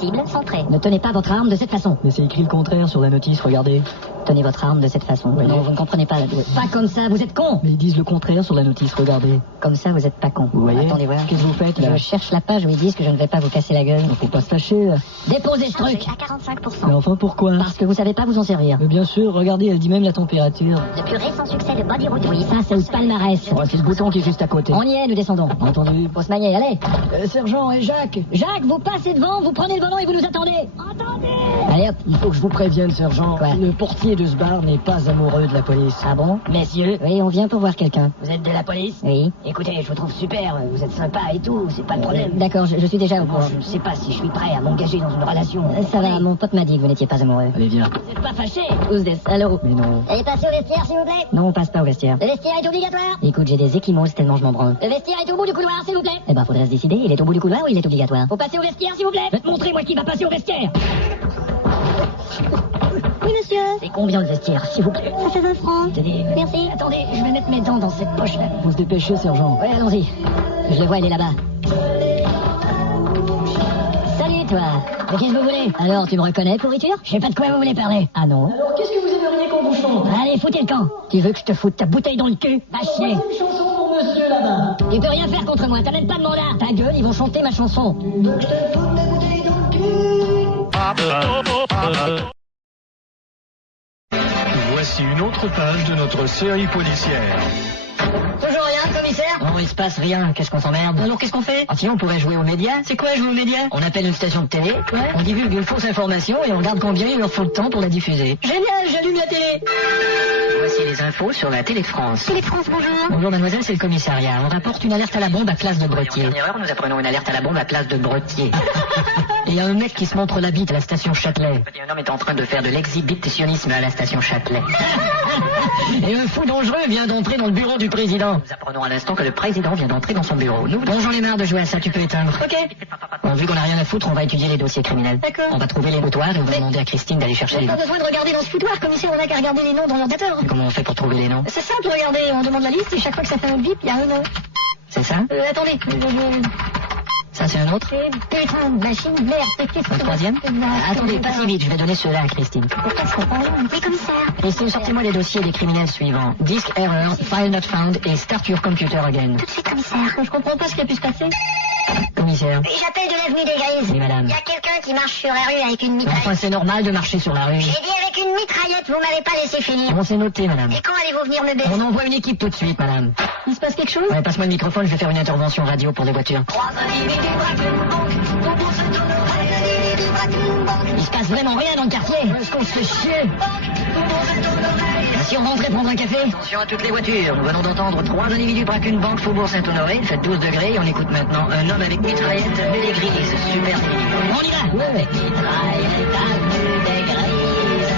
Cible centrée. Ne tenez pas votre arme de cette façon. Mais c'est écrit le contraire sur la notice, regardez. Tenez votre arme de cette façon. Voyez. Non, vous ne comprenez pas. Pas comme ça, vous êtes con. Mais ils disent le contraire sur la notice, regardez. Comme ça, vous êtes pas con. Vous voyez? Attendez voir. Qu'est-ce que vous faites, là? Je cherche la page où ils disent que je ne vais pas vous casser la gueule. Faut pas se fâcher, là. Déposez ce truc. À 45%. Mais enfin, pourquoi? Parce que vous savez pas vous en servir. Mais bien sûr, regardez, elle dit même la température. Le plus récent succès de Body Route. Oui, ça, c'est le palmarès. Oh, c'est le bouton qui est juste à côté. On y est, nous descendons. Entendu? Faut se manier, allez. Sergent et Jacques. Jacques, vous passez devant, vous prenez le volant et vous nous attendez. Entendez. Allez hop. Il faut que je vous prévienne, sergent. Quoi? Le portier de ce bar n'est pas amoureux de la police. Ah bon? Messieurs, Oui, on vient pour voir quelqu'un. vous êtes de la police? Oui. Écoutez, je vous trouve super, vous êtes sympa et tout, c'est pas le problème. D'accord, je suis déjà au Bon, courant. je ne sais pas si je suis prêt à m'engager dans une relation. Ça va, mon pote m'a dit que vous n'étiez pas amoureux. Allez, viens. Vous êtes pas fâchés? Tous des salauds. Mais non. Allez, passez au vestiaire, s'il vous plaît. Non, on passe pas au vestiaire. Le vestiaire est obligatoire. Écoute, j'ai des échymoses tellement je m'en branle. Le vestiaire est au bout du couloir, s'il vous plaît. Eh ben, faudrait se décider, il est au bout du couloir ou il est obligatoire? Faut passer au vestiaire, s'il vous plaît. Je vais te montrer, moi, qui va passer au vestiaire. Oui, monsieur. C'est combien le vestiaire, s'il vous plaît? Ça fait 20 francs. Tenez, Merci. attendez, je vais mettre mes dents dans cette poche-là. Faut se dépêcher, sergent. Ouais, allons-y. Je les vois, il est là-bas. Salut, toi. De qui vous voulez? Alors, tu me reconnais, pourriture? Je sais pas de quoi vous voulez parler. Ah non? Alors, qu'est-ce que vous aimeriez qu'on vous chante? Allez, foutez le camp. Tu veux que je te foute ta bouteille dans le cul? Va chier. Une chanson pour monsieur, là-bas. Tu peux rien faire contre moi, t'as même pas de mandat. Ta gueule, ils vont chanter ma chanson. Tu veux que je te foute ta bouteille dans le cul? Voici une autre page de notre série policière. Toujours rien, commissaire? Non, il se passe rien. Qu'est-ce qu'on s'emmerde? Alors, qu'est-ce qu'on fait? Ah, tiens, on pourrait jouer aux médias. C'est quoi, jouer aux médias? On appelle une station de télé. Ouais. On divulgue une fausse information et on regarde combien il leur faut de temps pour la diffuser. Génial, j'allume la télé. Voici les infos sur la Télé de France. Télé de France, bonjour. Bonjour, mademoiselle, c'est le commissariat. On rapporte une alerte à la bombe à place de Bretier. Dernière heure, nous apprenons une alerte à la bombe à place de Bretier. Et il y a un mec qui se montre la bite à la station Châtelet. Un homme est en train de faire de l'exhibitionnisme à la station Châtelet. Et un fou dangereux vient d'entrer dans le bureau du président. Nous apprenons à l'instant que le président vient d'entrer dans son bureau. Nous, Bon, j'en ai marre de jouer à ça, tu peux éteindre. Ok. Bon, vu qu'on a rien à foutre, on va étudier les dossiers criminels. D'accord. On va trouver les foutoirs et on va demander à Christine d'aller chercher les Pas besoin de regarder dans ce foutoir, commissaire, on a qu'à regarder les noms dans l'ordinateur. Comment on fait pour trouver les noms? C'est simple, regardez, on demande la liste et chaque fois que ça fait un bip, il y a un nom. C'est ça? Attendez. Ça, c'est un autre? Putain de machine, merde, qu'est-ce que Un troisième? Attendez, pas si vite, je vais donner ceux-là à Christine. Pourquoi est-ce qu'on parle? Oui, commissaire. Christine, sortez-moi les dossiers des criminels suivants. Disque error, file not found et start your computer again. Tout de suite, commissaire. Je comprends pas ce qui a pu se passer. Commissaire. J'appelle de l'avenue des Grises. Oui, madame. Il y a quelqu'un qui marche sur la rue avec une mitraillette. Enfin, c'est normal de marcher sur la rue. J'ai dit avec une mitraillette, vous m'avez pas laissé finir. Bon, c'est noté, madame. Et quand allez-vous venir me baiser? On envoie une équipe tout de suite, madame. Il se passe quelque chose? Ouais, passe-moi le microphone, je vais faire une intervention radio pour les voitures. Il se passe vraiment rien dans le quartier. Est-ce qu'on se fait chier? Si on rentrait prendre un café? attention à toutes les voitures. Nous venons d'entendre 3 individus braquent une banque Faubourg Saint-Honoré. Il fait 12 degrés et on écoute maintenant un homme avec mitraillette avenue des Grises. Super On y va. Avec mitraillette avenue des Grises.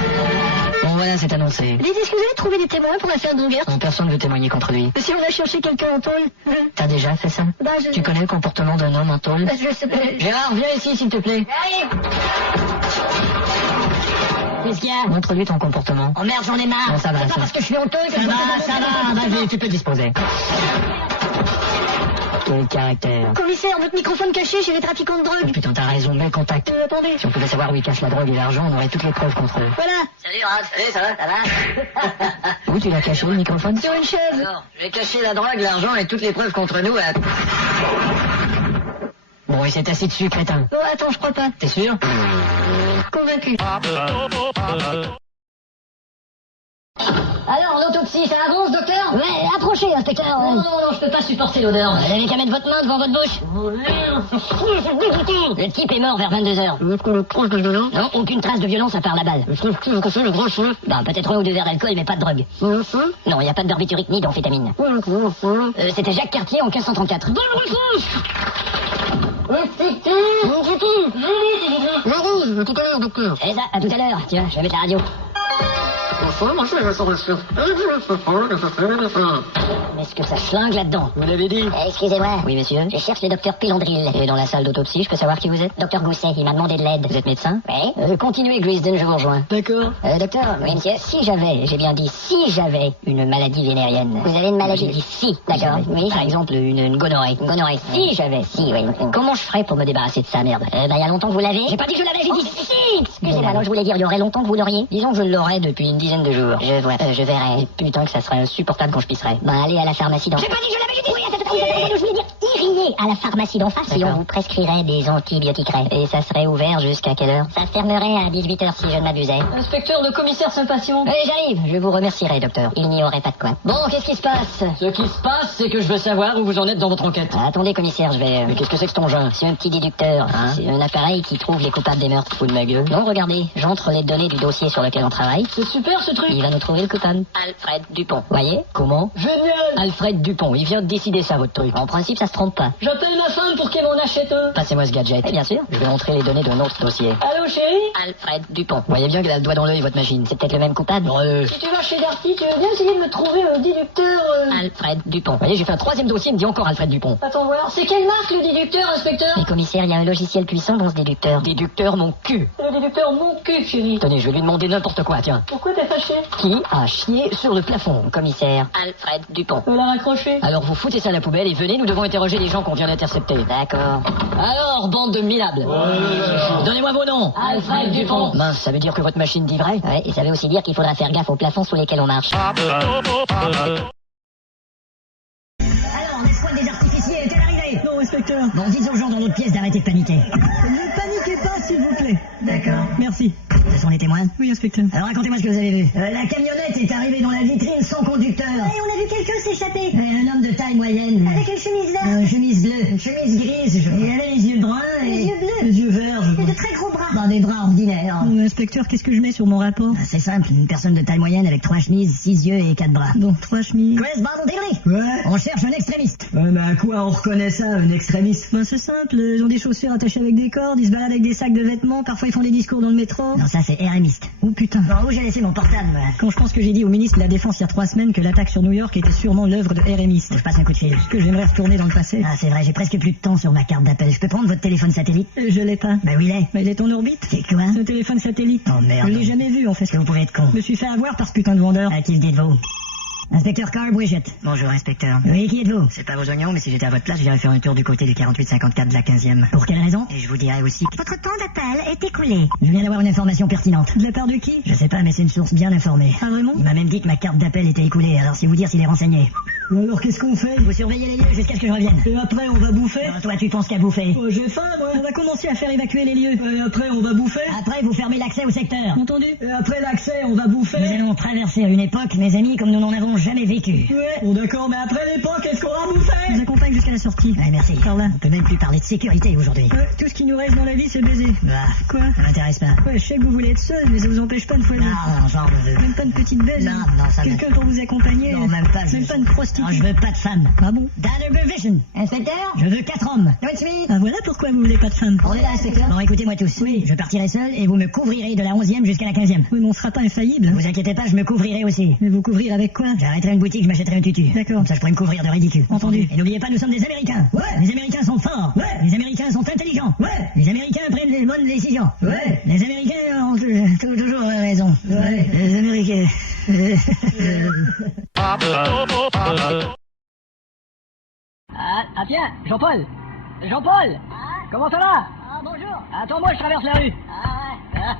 Bon, voilà, c'est annoncé. Dites, est-ce que vous avez trouvé des témoins pour l'affaire d'Ungert? Non, personne ne veut témoigner contre lui. Si on a cherché quelqu'un en tôle? T'as déjà fait ça? Bah, je... Tu connais le comportement d'un homme en tôle? Je sais pas. Gérard, viens ici, s'il te plaît. Allez. Qu'est-ce qu'il y a? Montre-lui ton comportement. Oh merde, j'en ai marre. Bon, ça va, C'est pas ça. parce que je suis en tôle que Ça je va, peux ça pas va, vas-y, tu peux disposer. Quel caractère. Commissaire, votre microphone caché chez les trafiquants de drogue. Putain, t'as raison, mets le contact. Attendez. Si on pouvait savoir où ils cachent la drogue et l'argent, on aurait toutes les preuves contre eux. Voilà. Salut Raph, salut, ça va? Où tu l'as caché, le microphone? Sur une chaise. Alors, j'ai caché la drogue, l'argent et toutes les preuves contre nous à... Bon, et c'est assez dessus, crétin. Oh, attends, je crois pas. T'es sûr? Convaincu. Alors, l'autopsie, ça avance, docteur? Ouais, approchez, inspecteur. Non, je peux pas supporter l'odeur. Vous avez qu'à mettre votre main devant votre bouche. Le type est mort vers 22h. Non, aucune trace de violence à part la balle. Bah, peut-être 1 ou 2 verres d'alcool, mais pas de drogue. Non, il n'y a pas de barbiturique ni d'amphétamine. C'était Jacques Cartier en 1534. C'est ça, à tout à l'heure. Tiens, je vais mettre la radio. Est-ce que ça schlingue là-dedans? Vous l'avez dit? Excusez-moi. Oui, monsieur. Je cherche le docteur Pilondril. Et dans la salle d'autopsie, je peux savoir qui vous êtes? Docteur Gousset, il m'a demandé de l'aide. Vous êtes médecin? Oui. Continuez, Grisden, je vous rejoins. D'accord. Docteur, oui, monsieur, si j'avais, j'ai bien dit si j'avais une maladie vénérienne. Vous avez une maladie? J'ai dit si, d'accord. Oui, par exemple, une gonorrhée. Une gonorrhée, si j'avais, si, oui. Comment je ferais pour me débarrasser de ça, merde? Il y a longtemps que vous l'avez? J'ai pas dit que je l'avais, j'ai dit si! Excusez-moi, alors je voulais dire, il y aurait longtemps que vous l'auriez? Disons que je l'aurais depuis une dizaine de jours. Je vois, je verrai. Et putain que ça serait insupportable quand je pisserais. Allez à la pharmacie d'en face. J'ai pas dit que je l'avais, j'ai dit oui, je voulais dire, iriez à la pharmacie d'en face et on vous prescrirait des antibiotiques. Et ça serait ouvert jusqu'à quelle heure? Ça fermerait à 18h si je ne m'abusais. Inspecteur, le commissaire Saint-Patient. J'arrive, je vous remercierai, docteur. Il n'y aurait pas de quoi. Bon, qu'est-ce qui se passe? Ce qui se passe, c'est que je veux savoir où vous en êtes dans votre enquête. Attendez, commissaire, je vais... Mais qu'est-ce que c'est que ce engin? C'est un petit déducteur. C'est un appareil qui trouve les coupables des meurtres. Fous de ma gueule. Non, regardez, j'entre les données du dossier sur lequel on travaille. C'est super ce truc. Il va nous trouver le coupable. Alfred Dupont. Voyez? Comment? Génial. Alfred Dupont, il vient de décider ça, votre truc. En principe, ça se trompe pas. J'appelle ma femme pour qu'elle m'en achète un. Passez-moi ce gadget. Bien sûr. Je vais montrer les données d'un autre dossier. Allô, chérie? Alfred Dupont. Vous voyez bien qu'elle a le doigt dans l'œil, votre machine. C'est peut-être le même coupable. Si tu vas chez Darty, tu veux bien essayer de me trouver un déducteur Alfred Dupont. Vous voyez, j'ai fait un troisième dossier, il me dit encore Alfred Dupont. Attends voir. C'est quelle marque le déducteur, inspecteur? Mais commissaire, il y a un logiciel puissant dans ce déducteur. Déducteur mon cul. Le déducteur mon cul, chérie. Tenez, je vais lui demander n'importe quoi, tiens. Pourquoi t'es fâché? Qui a chié sur le plafond, commissaire? Alfred Dupont. La raccrocher. Alors vous foutez ça à la poubelle et venez, nous devons interroger les gens qu'on vient d'intercepter. D'accord. Alors, bande de minables. Donnez-moi vos noms. Alfred Dupont. Mince, ça veut dire que votre machine dit vrai? Ouais, et ça veut aussi dire qu'il faudra faire gaffe aux plafonds sous lesquels on marche. Alors, l'escouade des artificiers est-elle arrivée? Non, inspecteur. Bon, dites aux gens dans l'autre pièce d'arrêter de paniquer. Ne paniquez pas, s'il vous plaît. D'accord. Merci. Ce sont les témoins? Oui, inspecteur. Alors racontez-moi ce que vous avez vu. La camionnette est arrivée dans la vitrine sans conducteur. Et on a vu quelqu'un s'échapper. Un homme de taille moyenne. Avec une chemise verte. Une chemise bleue, une chemise grise. Il avait les yeux bruns et... Les yeux bleus. Les yeux verts. Et de très gros bras. Dans des bras ordinaires. Inspecteur, qu'est-ce que je mets sur mon rapport? C'est simple, une personne de taille moyenne avec 3 chemises, 6 yeux et 4 bras. Bon, 3 chemises. Chris Barton-Degri. Ouais. On cherche un extrémiste. Ouais, mais à quoi on reconnaît ça, un extrémiste? Ben, c'est simple, ils ont des chaussures attachées avec des cordes, ils se baladent avec des sacs de vêtements, parfois ils font des discours dans le métro. Non, ça c'est RMiste. Oh putain. Bon, où j'ai laissé mon portable, moi? Quand je pense que j'ai dit au ministre de la Défense il y a 3 semaines que l'attaque sur New York était sûrement l'œuvre de RMiste. Je passe un coup de fil. Parce que j'aimerais retourner dans le passé. Ah, c'est vrai, j'ai presque plus de temps sur ma carte d'appel. Je peux prendre votre téléphone satellite? Je l'ai pas. Ben oui, il est. Mais il est en orbite. C'est quoi? C'est un téléphone satellite. Oh merde. Je l'ai jamais vu en fait. Est-ce que vous pouvez être con? Je me suis fait avoir par ce putain de vendeur. À qui se dites-vous? Inspecteur Carl Bridget. Bonjour, inspecteur. Oui, qui êtes-vous? C'est pas vos oignons, mais si j'étais à votre place, j'irais faire un tour du côté du 48-54 de la 15e. Pour quelle raison? Et je vous dirais aussi que... Votre temps d'appel est écoulé. Je viens d'avoir une information pertinente. De la part de qui? Je sais pas, mais c'est une source bien informée. Ah vraiment? Il m'a même dit que ma carte d'appel était écoulée, alors c'est vous dire s'il est renseigné. Alors qu'est-ce qu'on fait? Vous surveillez les lieux jusqu'à ce que je revienne. Et après on va bouffer? Alors, toi, tu penses qu'à bouffer? Oh, j'ai faim moi. On va commencer à faire évacuer les lieux. Et après on va bouffer? Après, vous fermez l'accès au secteur. Entendu? Et après l'accès, on va bouffer? Nous allons traverser une époque, mes amis, comme nous n'en avons jamais vécu. Ouais. Bon d'accord, mais après l'époque, est-ce qu'on va bouffer? Je vous accompagne jusqu'à la sortie. Ouais, merci. Par là. On peut même plus parler de sécurité aujourd'hui. Tout ce qui nous reste dans la vie, c'est baiser. Bah, Quoi? ça m'intéresse pas. Ouais, je sais que vous voulez être seul, mais ça vous empêche pas de foirer. Non, genre, Même pas une petite baise? Non, non, ça Quelqu'un pour vous accompagner? Non, même pas. Même pas une prostituée? Non, je veux pas de femme. Ah bon? Danner Vision. Inspecteur? Je veux 4 hommes. Ah voilà pourquoi vous voulez pas de femme. On est là, inspecteur. Bon, écoutez-moi tous. Oui, je partirai seul et vous me couvrirez de la 11e jusqu'à la 15e. Oui, mais on sera pas infaillible. Ne vous inquiétez pas, je me couvrirai aussi. Mais vous couvrir avec quoi? J'arrêterai une boutique, je m'achèterai un tutu. D'accord. Comme ça, je pourrais me couvrir de ridicule. Entendu. Et n'oubliez pas, nous sommes des Américains. Ouais. Les Américains sont forts. Ouais. Les Américains sont intelligents. Ouais. Les Américains prennent les bonnes décisions. Ouais. Les Américains ont toujours raison. Ouais. Les Américains. Ah tiens, Jean-Paul. Jean-Paul. Comment ça va? Ah, bonjour. Attends-moi, je traverse la rue. Ah,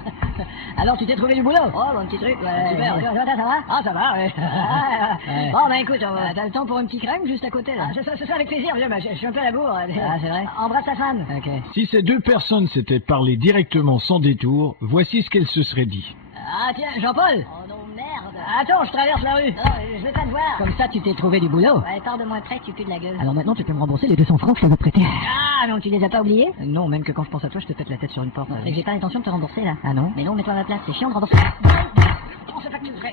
Alors, tu t'es trouvé du boulot? Oh, bon petit truc, ouais. Super, ouais. Ça va? Ah, ça va, ouais. Ouais. Bon, ben écoute, T'as le temps pour une petite crème juste à côté, là? c'est ça avec plaisir, viens, je suis un peu à la bourre. Ah, c'est vrai? Embrasse ta femme. Ok. Si ces deux personnes s'étaient parlé directement sans détour, voici ce qu'elles se seraient dit. Ah tiens, Jean-Paul. Oh non, merde. Attends, je traverse la rue. Non, je vais pas te voir. Comme ça, tu t'es trouvé du boulot. Ouais, pars de moins près, tu pues de la gueule. Alors maintenant, tu peux me rembourser les 200 francs que je t'avais prêtés. Ah, donc tu les as pas oubliés? Non, même que quand je pense à toi, je te pète la tête sur une porte. C'est que j'ai pas l'intention de te rembourser, là. Ah non? Mais non, mets-toi à ma place, c'est chiant de rembourser. c'est pas que tu le ferais.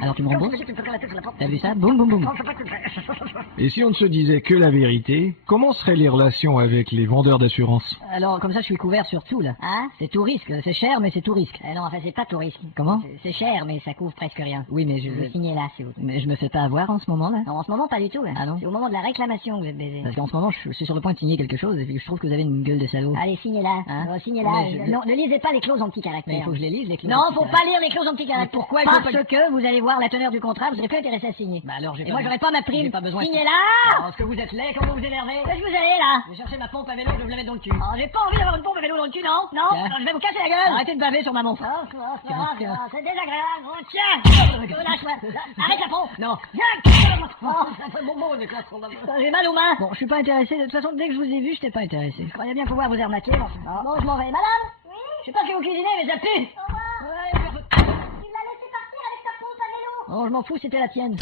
Alors tu me Comme tu rembourses? me dis que tu peux faire la tête sur la porte. T'as vu ça? Boum, boum, boum. Non, c'est pas que tu le ferais. Et si on ne se disait que la vérité, comment seraient les relations avec les vendeurs d'assurance? Alors, comme ça, je suis couvert sur tout, là. Hein? C'est tout risque. C'est cher, mais c'est tout risque. Non, enfin, c'est pas tout risque. Comment? C'est cher, mais ça couvre presque rien. Oui, mais Vous signez là, s'il vous plaît. Mais je me fais pas avoir en ce moment, là. Non, en ce moment, pas du tout. Ah non? C'est au moment de la réclamation que vous êtes baisé. Parce qu'en ce moment, je suis sur le point de signer quelque chose et puis je trouve que vous avez une gueule de salaud. Allez, signez là. Hein? Signez là. Mais je- Non, ne lisez pas les clauses en petits caractères. Mais il faut que je les lise, les clauses. Non, en faut petit pas lire les clauses en petits Mais caractères. pourquoi il Parce faut pas- que vous allez voir la teneur du contrat, vous serez plus intéressé à signer. Bah alors, j'ai Et pas moi, besoin- j'aurai pas ma prime. j'ai pas besoin- Signez là. Parce que vous êtes laid, comment vous énervez? Qu'est-ce que vous allez là? Je vais chercher ma pompe à vélo, je vais vous la mettre dans le cul. Oh, j'ai pas envie d'avoir une pompe à vélo dans le cul, non? Non, Tiens. je vais vous casser la gueule. Arrêtez de baver sur ma montre. C'est désagréable. Oh, tiens. Lâche-moi. Arrête la pompe. Non. Oh, Ça fait bon mot avec la sonde. j'ai mal aux mains. Bon, je suis pas intéressé. De toute façon, dès que je vous ai vu, j'étais pas intéressé. Je croyais bien pouvoir vous arnaquer. Bon, je m'en vais. Madame? Oui? Je sais pas ce que vous cuisinez, mais ça pue. Au revoir. Tu l'as laissé partir avec ta pompe à vélo. Oh, je m'en fous, c'était la tienne.